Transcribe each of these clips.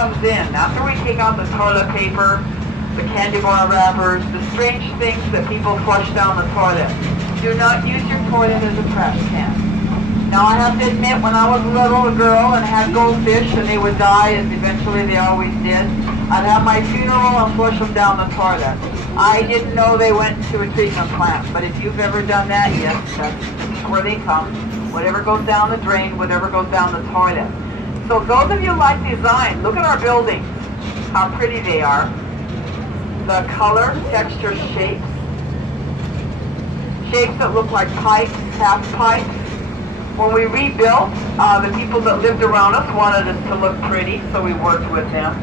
comes in. After we take out the toilet paper, the candy bar wrappers, the strange things that people flush down the toilet. Do not use your toilet as a trash can. Now I have to admit, when I was a little girl and had goldfish and they would die, as eventually they always did, I'd have my funeral and flush them down the toilet. I didn't know they went to a treatment plant, but if you've ever done that, yes, that's where they come. Whatever goes down the drain, whatever goes down the toilet. So those of you like design, look at our buildings, how pretty they are. The color, texture, shapes. Shapes that look like pipes, half pipes. When we rebuilt, the people that lived around us wanted us to look pretty, so we worked with them.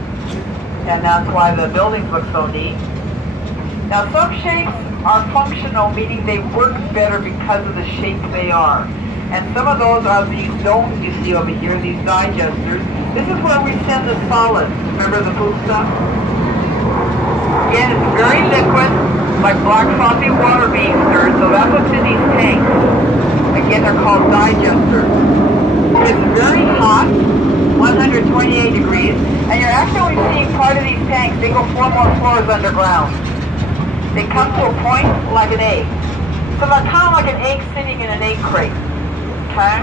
And that's why the buildings look so neat. Now some shapes are functional, meaning they work better because of the shape they are. And some of those are these domes you see over here, these digesters. This is where we send the solids. Remember the poop stuff? Again, it's very liquid, like black frothy water being stirred, so that's what's in these tanks. Again, they're called digesters. It's very hot, 128 degrees, and you're actually seeing part of these tanks. They go 4 more floors underground. They come to a point like an egg. So they're kind of like an egg sitting in an egg crate. Okay?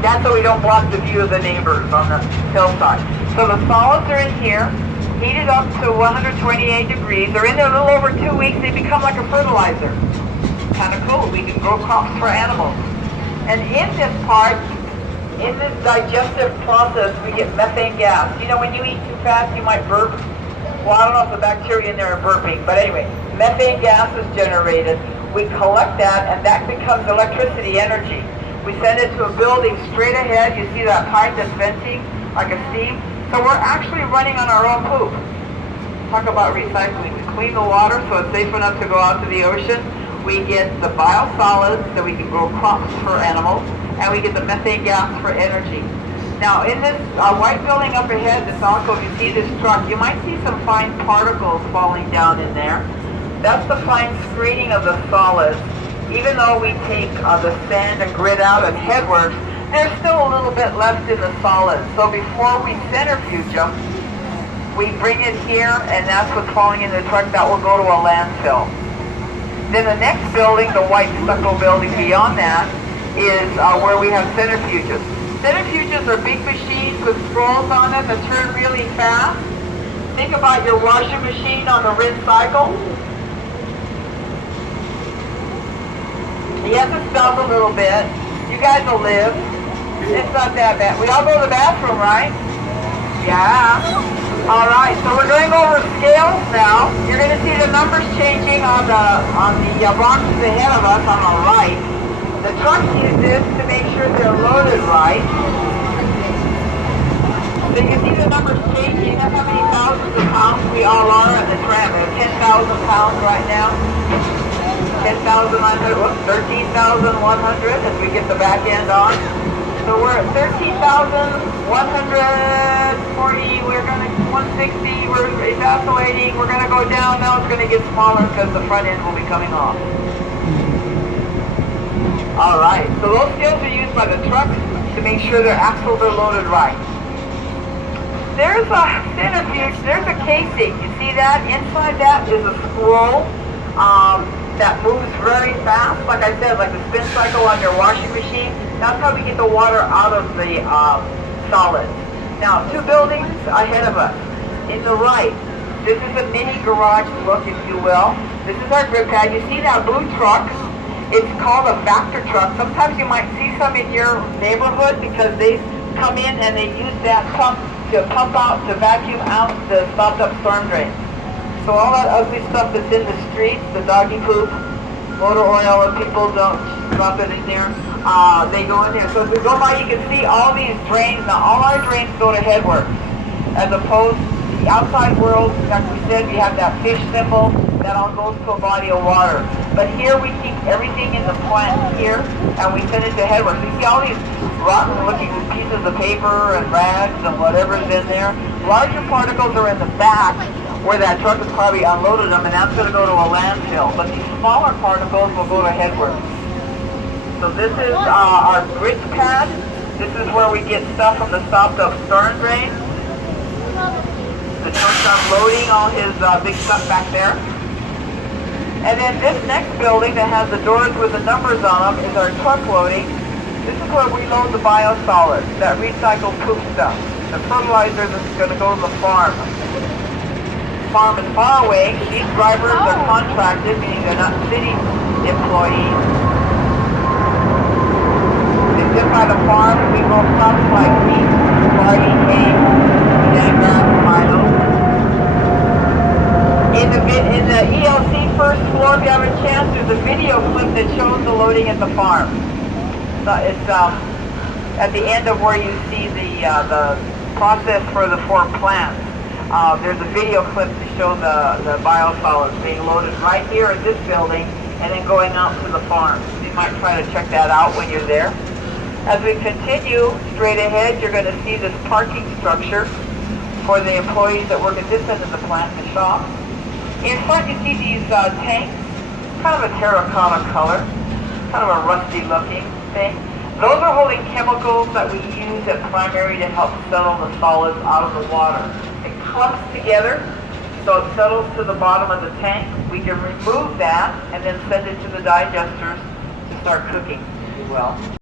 That's so we don't block the view of the neighbors on the hillside. So the solids are in here, heated up to 128 degrees. They're in there a little over 2 weeks. They become like a fertilizer. Kind of cool. We can grow crops for animals. And in this part, in this digestive process, we get methane gas. You know, when you eat too fast, you might burp. Well, I don't know if the bacteria in there are burping, but anyway, methane gas is generated. We collect that, and that becomes electricity energy. We send it to a building straight ahead. You see that pipe that's venting like a steam? So we're actually running on our own poop. Talk about recycling. We clean the water so it's safe enough to go out to the ocean. We get the biosolids so we can grow crops for animals, and we get the methane gas for energy. Now in this white building up ahead, this also, if you see this truck, you might see some fine particles falling down in there. That's the fine screening of the solids. Even though we take the sand and grit out and headworks, there's still a little bit left in the solids. So before we centrifuge them, we bring it here, and that's what's falling in the truck. That will go to a landfill. Then the next building, the white stucco building beyond that, is where we have centrifuges. Centrifuges are big machines with scrolls on them that turn really fast. Think about your washing machine on the rinse cycle. Yes, it smells a little bit. You guys will live. It's not that bad. We all go to the bathroom, right? Yeah. All right, so we're going over scales now. You're going to see the numbers changing on the boxes ahead of us on the right. The truck uses this to make sure they're loaded right. So you can see the numbers changing. That's how many thousands of pounds we all are at the tram. We're 10,000 pounds right now. 10,900, 13,100 as we get the back end on. So we're at 13,140, we're going to 160, we're evacuating, we're going to go down. Now it's going to get smaller because the front end will be coming off. Alright, so those scales are used by the trucks to make sure their axles are loaded right. There's a centrifuge, there's a casing. You see that? Inside that is a scroll that moves very fast. Like I said, like the spin cycle on your washing machine. That's how we get the water out of the solids. Now, 2 buildings ahead of us. In the right, this is a mini garage look, if you will. This is our grip pad. You see that blue truck? It's called a Vector truck. Sometimes you might see some in your neighborhood because they come in and they use that pump to pump out, to vacuum out the stopped up storm drains. So all that ugly stuff that's in the streets, the doggy poop, motor oil, and people don't drop it in there, they go in there. So if we go by, you can see all these drains. Now all our drains go to headworks, as opposed to the outside world. Like we said, we have that fish symbol, that all goes to a body of water. But here we keep everything in the plant here, and we send it to headworks. You see all these rotten looking pieces of paper and rags and whatever's in there. Larger particles are in the back, where that truck has probably unloaded them, and that's going to go to a landfill. But these smaller particles will go to headworks. So this is our grit pad. This is where we get stuff from the stopped up storm drain. his big stuff back there. And then this next building that has the doors with the numbers on them is our truck loading. This is where we load the biosolids, that recycled poop stuff. The fertilizer that's going to go to the farm. Farm is far away. These drivers are contracted, meaning they're not city employees. They sit by the farm and we grow crops like wheat, barley, hay, grass, milo. In the ELC first floor, if you have a chance, there's a video clip that shows the loading at the farm. So it's at the end of where you see the process for the 4 plants. There's a video clip to show the biosolids being loaded right here in this building and then going out to the farm. So you might try to check that out when you're there. As we continue straight ahead, you're going to see this parking structure for the employees that work at this end of the plant, the shop. In front you see these tanks, kind of a terracotta color, kind of a rusty looking thing. Those are holding chemicals that we use at primary to help settle the solids out of the water. It clumps together so it settles to the bottom of the tank. We can remove that and then send it to the digesters to start cooking, if you will.